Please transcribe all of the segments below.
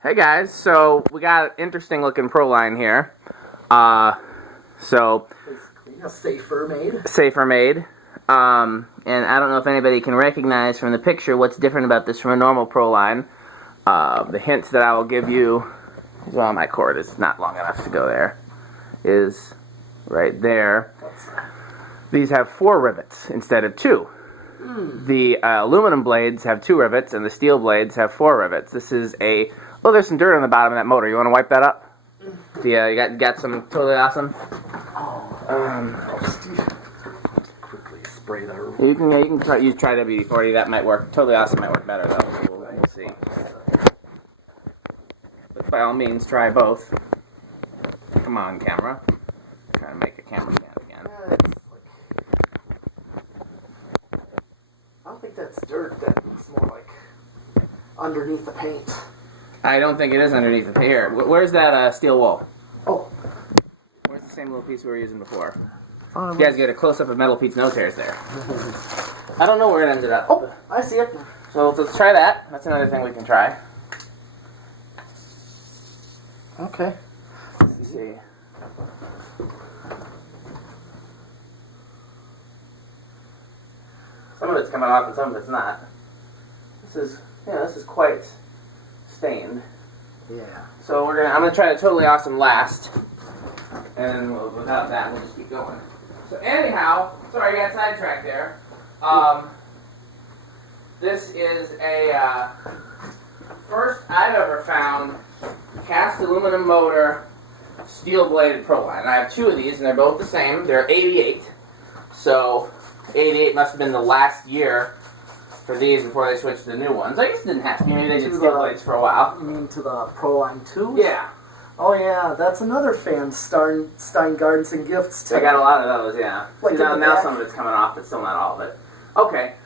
Hey guys, so we got an interesting looking Proline here. Safer made. Safer made. And I don't know if anybody can recognize from the picture what's different about this from a normal Proline. The hint that I will give you, well, my cord is not long enough to go there, is right there. These have 4 rivets instead of 2. The aluminum blades have 2 rivets, and the steel blades have 4 rivets. This is a... Oh, there's some dirt on the bottom of that motor. You want to wipe that up? Yeah, you got some totally awesome. Quickly spray that. You can try WD-40. That might work. Totally awesome might work better though. So we'll see. But by all means, try both. Come on, camera. I'm trying to make a camera stand again. I don't think that's dirt. That's more like underneath the paint. I don't think it is underneath the paint. Here, where's that steel wool? Oh. Where's the same little piece we were using before? You guys get a close-up of Metal Pete's nose hairs there. I don't know where it ended up. Oh, I see it. So let's try that. That's another thing we can try. Okay. Let's see. Some of it's coming off and some of it's not. This is quite stained. Yeah. So I'm gonna try the Totally Awesome last, and without that we'll just keep going. So anyhow, sorry I got sidetracked there. This is a first I've ever found cast aluminum motor steel bladed Proline. I have 2 of these and they're both the same. They're 88. So 88 must have been the last year for these before they switched to the new ones. I guess it didn't have to be. Maybe they did steel blades for a while. You mean to the Proline 2s? Yeah. Oh yeah, that's another fan, Stein Gardens and Gifts too. I got a lot of those, yeah. Like See, now some of it's coming off, but still not all of it. Okay,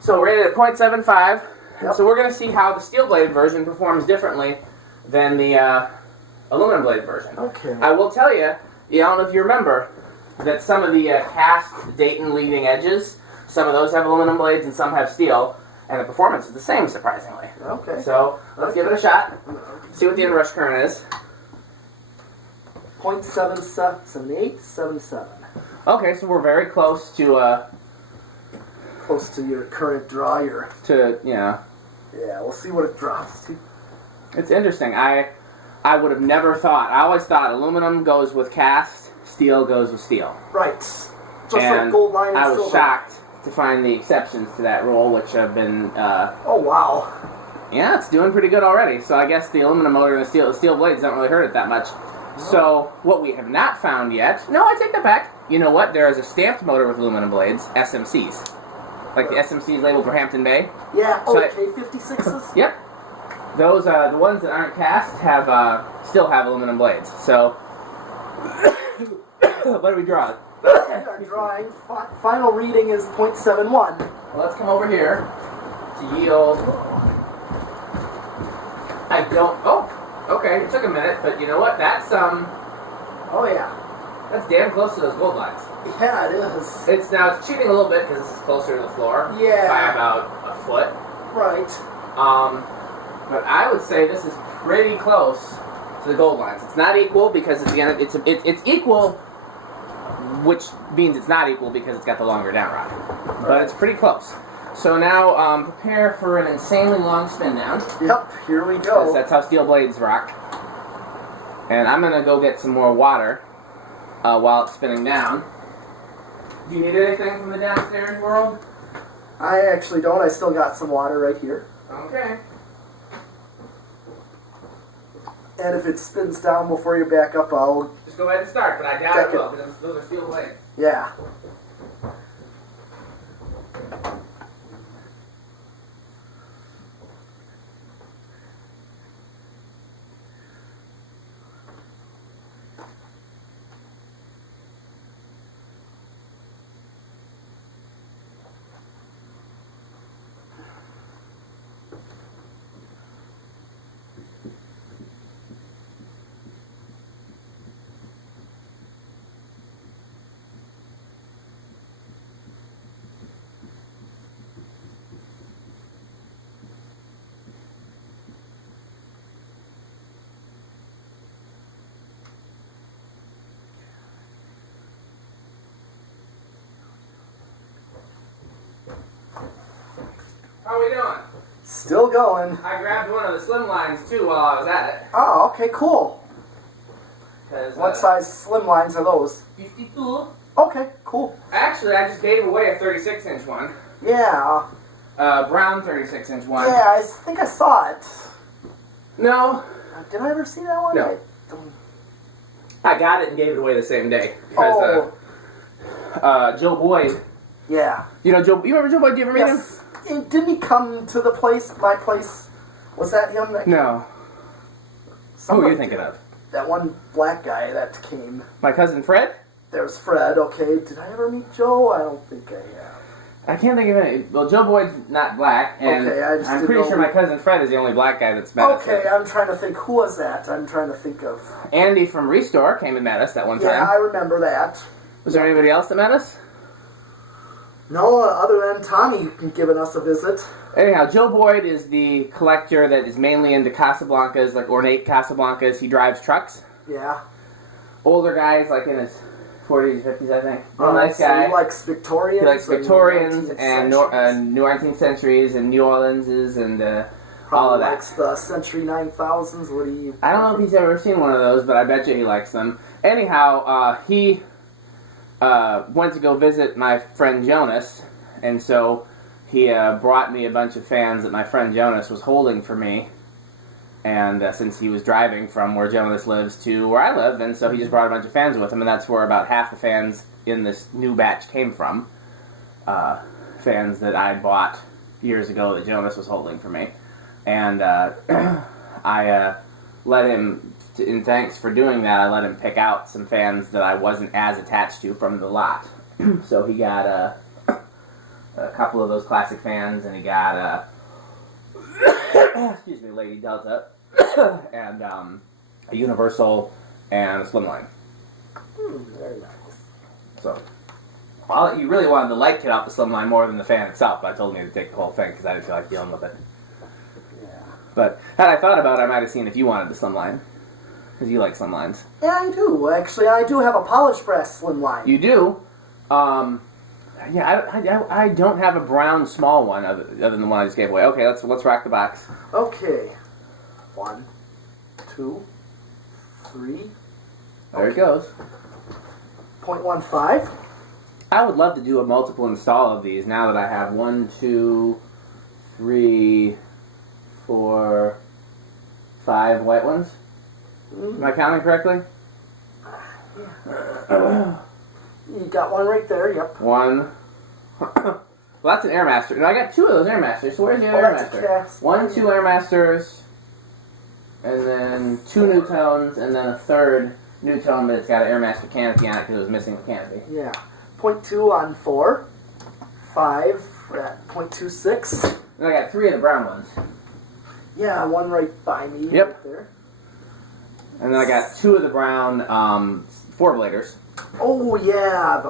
so rated at 0.75. Yep. So we're going to see how the steel blade version performs differently than the aluminum blade version. Okay. I will tell you, I don't know if you remember, that some of the cast Dayton leading edges, some of those have aluminum blades and some have steel, and the performance is the same, surprisingly. Okay. So let's give it a shot, see what the inrush current is. 0.7787. Okay, so we're very close to Close to your current draw. Yeah, we'll see what it drops to. It's interesting. I would have never thought. I always thought aluminum goes with cast, steel goes with steel. Right. Just and like gold line and I was silver. shocked to find the exceptions to that rule, which have been... oh, wow. Yeah, it's doing pretty good already. So I guess the aluminum motor and the steel blades don't really hurt it that much. So what we have not found yet... No, I take that back. You know what? There is a stamped motor with aluminum blades, SMCs. Like the SMCs labeled for Hampton Bay. Yeah, So K56s? Yep. Those, the ones that aren't cast still have aluminum blades. So, what do we draw? Our drawing, final reading is 0.71. Well, let's come over here to yield. Oh, okay, it took a minute, but you know what? That's, Oh, yeah. that's damn close to those gold lines. Yeah, it is. It's cheating a little bit because this is closer to the floor. Yeah. By about a foot. Right. But I would say this is pretty close to the gold lines. It's not equal because at the end it's equal, which means it's not equal because it's got the longer down rod. Right. But it's pretty close. So now prepare for an insanely long spin down. Yep, here we go. That's how steel blades rock. And I'm going to go get some more water while it's spinning down. Do you need anything from the downstairs world? I actually don't. I still got some water right here. Okay. And if it spins down before you back up, I'll... Just go ahead and start, but I doubt it will, because those are steel blades. Yeah. How are we doing? Still going. I grabbed one of the slim lines too while I was at it. Oh, okay, cool. What size slim lines are those? 52. Okay, cool. Actually, I just gave away a 36-inch one. Yeah. Brown 36-inch one. Yeah, I think I saw it. No. Did I ever see that one? No. I got it and gave it away the same day. Because, Joe Boyd. Yeah. You know Joe? You remember Joe Boyd? Do you ever meet him? Didn't he come to the place, my place? Was that him? No. Who are you thinking of? That one black guy that came. My cousin Fred? There's Fred, okay. Did I ever meet Joe? I don't think I have. I can't think of any. Well, Joe Boyd's not black, and okay, I'm pretty sure my cousin Fred is the only black guy that's met us. Okay, I'm trying to think. Who was that? I'm trying to think of. Andy from Restore came and met us that one time. Yeah, I remember that. Was there anybody else that met us? No, other than Tommy giving us a visit. Anyhow, Joe Boyd is the collector that is mainly into Casablancas, like ornate Casablancas. He drives trucks. Yeah. Older guys, like in his 40s, 50s, I think. Real nice guy. He likes Victorians. He likes Victorians and New 19th centuries and New Orleanses and all of that. Likes the Century 9000s. What do you? I don't know if he's ever seen one of those, but I bet you he likes them. Anyhow, he went to go visit my friend Jonas, and so he brought me a bunch of fans that my friend Jonas was holding for me. And since he was driving from where Jonas lives to where I live, and so he just brought a bunch of fans with him, and that's where about half the fans in this new batch came from. Fans that I bought years ago that Jonas was holding for me. And I let him, in thanks for doing that, I let him pick out some fans that I wasn't as attached to from the lot. So he got a couple of those classic fans, and he got excuse me, Lady Delta, and a Universal and a Slimline. Very nice. So, well, you really wanted the light kit off the Slimline more than the fan itself, but I told me to take the whole thing because I didn't feel like dealing with it. Yeah. But had I thought about it, I might have seen if you wanted the Slimline, because you like Slimlines. Yeah, I do. Actually, I do have a polished brass Slimline. You do? Yeah, I don't have a brown small one other than the one I just gave away. Okay, let's rock the box. Okay. 1, 2, 3. There it goes. 0.15. I would love to do a multiple install of these now that I have 1, 2, 3, 4, 5 white ones. Am I counting correctly? Yeah. You got one right there, yep. One. Well, that's an Airmaster. No, I got 2 of those Airmasters. So where's the other Airmaster? 1, 2 Airmasters, and then 2 Nutones, and then a third Nutone, but it's got an Airmaster canopy on it because it was missing the canopy. Yeah. 0.2 on 4. 5 at 0.26. And I got 3 of the brown ones. Yeah, one right by me. Yep. Right there. And then I got 2 of the brown 4-bladers. Oh, yeah,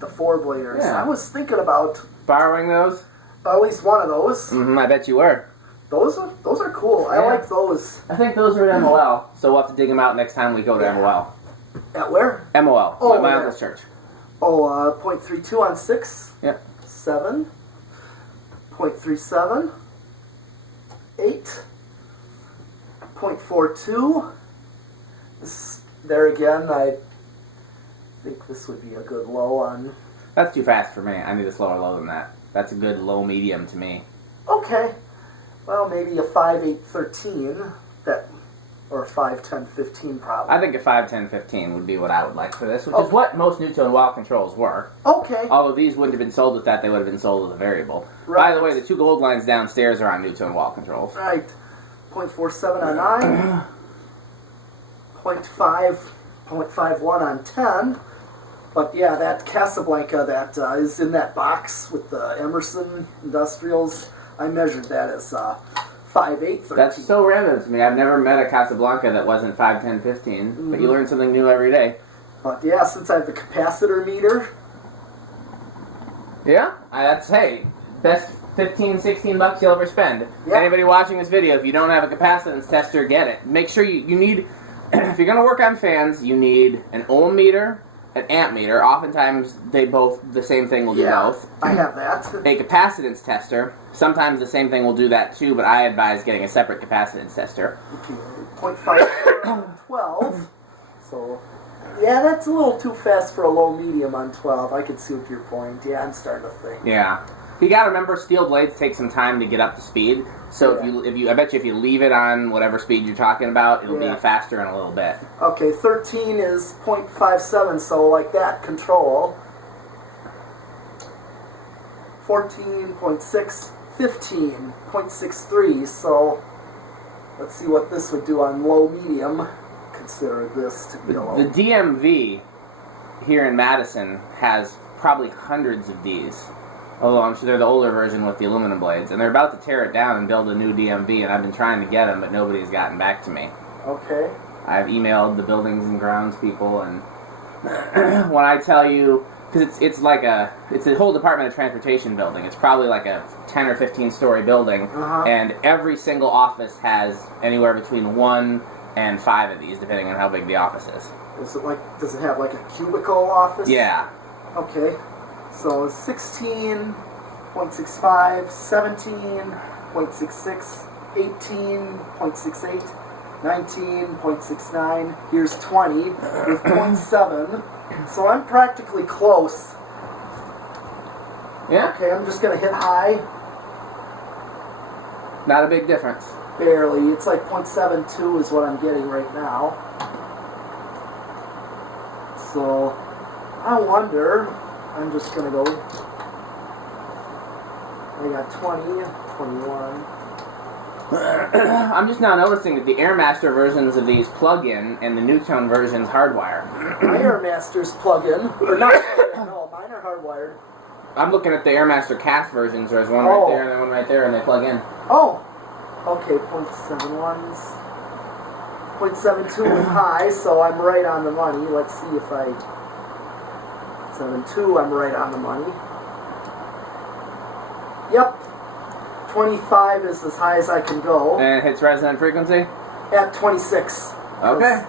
the 4-bladers. Yeah. I was thinking about borrowing those. At least one of those. I bet you were. Those are cool. Yeah. I like those. I think those are at MOL, so we'll have to dig them out next time we go to MOL. At where? MOL, oh, my uncle's church. Oh, 0.32 on 6. Yep. 7. 0.37. 8. 0.42. There again, I think this would be a good low on. That's too fast for me. I need a slower low than that. That's a good low medium to me. Okay. Well, maybe a 5, 8, 13. Or a 5, 10, 15 probably. I think a 5, 10, 15 would be what I would like for this, which is what most Nutone wall controls were. Okay. Although these wouldn't have been sold with that, they would have been sold with a variable. Right. By the way, the 2 gold lines downstairs are on Nutone wall controls. Right. 0.47 on 9. 0.51 on 10. But yeah, that Casablanca that is in that box with the Emerson Industrials, I measured that as 5, 8, 13. That's so random to me. I've never met a Casablanca that wasn't 5, 10, 15. But you learn something new every day. But yeah, since I have the capacitor meter. Yeah, hey, best 15, 16 bucks you'll ever spend. Yeah. Anybody watching this video, if you don't have a capacitance tester, get it. Make sure you need, if you're going to work on fans, you need an ohm meter, an amp meter. Oftentimes, the same thing will do both. I have that. A capacitance tester. Sometimes the same thing will do that too, but I advise getting a separate capacitance tester. Okay, 0.5 on 12. So, yeah, that's a little too fast for a low medium on 12. I can see what your point. Yeah, I'm starting to think. Yeah. You gotta remember, steel blades take some time to get up to speed. So I bet you if you leave it on whatever speed you're talking about, it'll be faster in a little bit. Okay, 13 is 0.57, so like that, control. 14.6, 15.63, so let's see what this would do on low medium. Consider this to be a low. The DMV here in Madison has probably hundreds of these. Although I'm sure they're the older version with the aluminum blades. And they're about to tear it down and build a new DMV, and I've been trying to get them, but nobody's gotten back to me. Okay. I've emailed the buildings and grounds people, and when I tell you, because it's a whole Department of Transportation building. It's probably like a 10 or 15 story building, and every single office has anywhere between 1 and 5 of these, depending on how big the office is. Does it have like a cubicle office? Yeah. Okay. So 16.65, 17.66, 18.68, 19.69. Here's 20 with 0.7. So I'm practically close. Yeah. Okay, I'm just going to hit high. Not a big difference. Barely. It's like 0.72 is what I'm getting right now. So I wonder... I'm just going to go, I got 20, 21. I'm just now noticing that the Airmaster versions of these plug in and the Nutone versions hardwire. My Airmasters plug in, or not, no, mine are hardwired. I'm looking at the Airmaster cast versions. There's one right there and then one right there, and they plug in. Oh, okay, 0.71's, 0.72 is high, so I'm right on the money. Let's see if I... 7.2, I'm right on the money. Yep. 25 is as high as I can go. And it hits resonant frequency? At 26. Okay.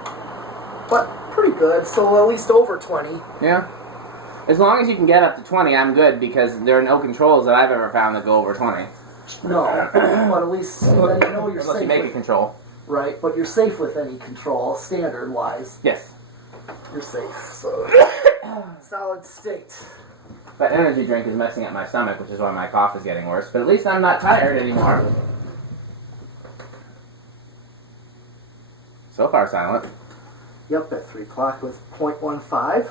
But pretty good, so at least over 20. Yeah. As long as you can get up to 20, I'm good, because there are no controls that I've ever found that go over 20. No. But at least then you know you're Unless safe. you make with, a control. Right, but you're safe with any control, standard-wise. Yes. You're safe, so... Solid state. That energy drink is messing up my stomach, which is why my cough is getting worse. But at least I'm not tired anymore. So far, silent. Yep, at 3 o'clock with 0.15.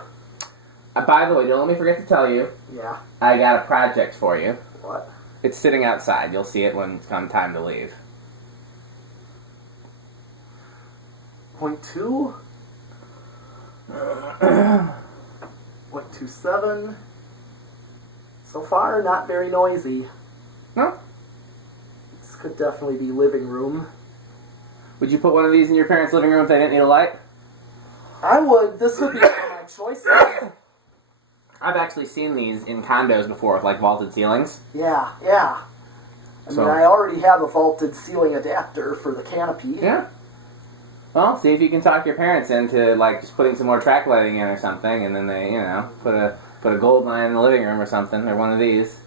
By the way, don't let me forget to tell you. Yeah. I got a project for you. What? It's sitting outside. You'll see it when it's come time to leave. 0.2. 0.27. So far, not very noisy. No? This could definitely be living room. Would you put one of these in your parents' living room if they didn't need a light? I would. This would be one of my choices. I've actually seen these in condos before with like vaulted ceilings. Yeah, yeah. I mean, I already have a vaulted ceiling adapter for the canopy. Yeah. Well, see if you can talk your parents into like just putting some more track lighting in or something, and then they, you know, put a gold line in the living room or something, or one of these.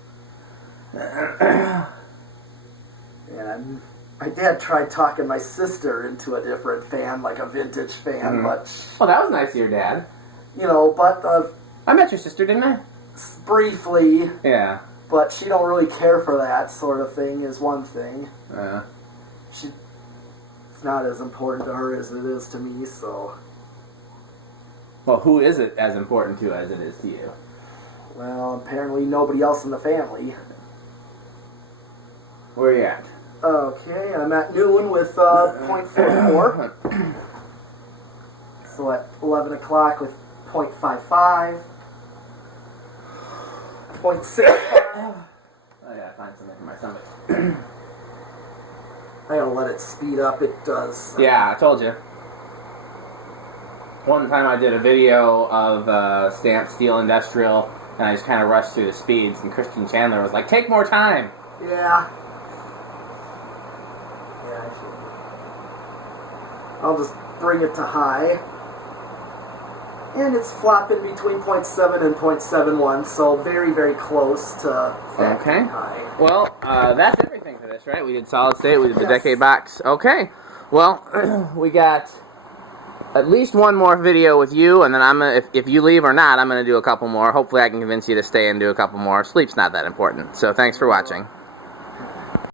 And my dad tried talking my sister into a different fan, like a vintage fan, but... Well, that was nice of your dad. You know, but... I met your sister, didn't I? Briefly. Yeah. But she don't really care for that sort of thing, is one thing. It's not as important to her as it is to me, so... Well, who is it as important to as it is to you? Well, apparently nobody else in the family. Where are you at? Okay, I'm at noon with 0.44. So at 11 o'clock with 0.55. 0.65. I gotta find something for my stomach. I gotta let it speed up, it does. Yeah, I told you. One time I did a video of stamped steel industrial, and I just kind of rushed through the speeds, and Christian Chandler was like, take more time! Yeah. Yeah, I should. I'll just bring it to high. And it's flopping between 0.7 and 0.71, so very, very close to factory high. Well, that's everything for this, right? We did solid state, we did the decade box. Okay. Well, we got at least one more video with you, and then I'm gonna, if you leave or not, I'm gonna do a couple more. Hopefully I can convince you to stay and do a couple more. Sleep's not that important. So thanks for watching.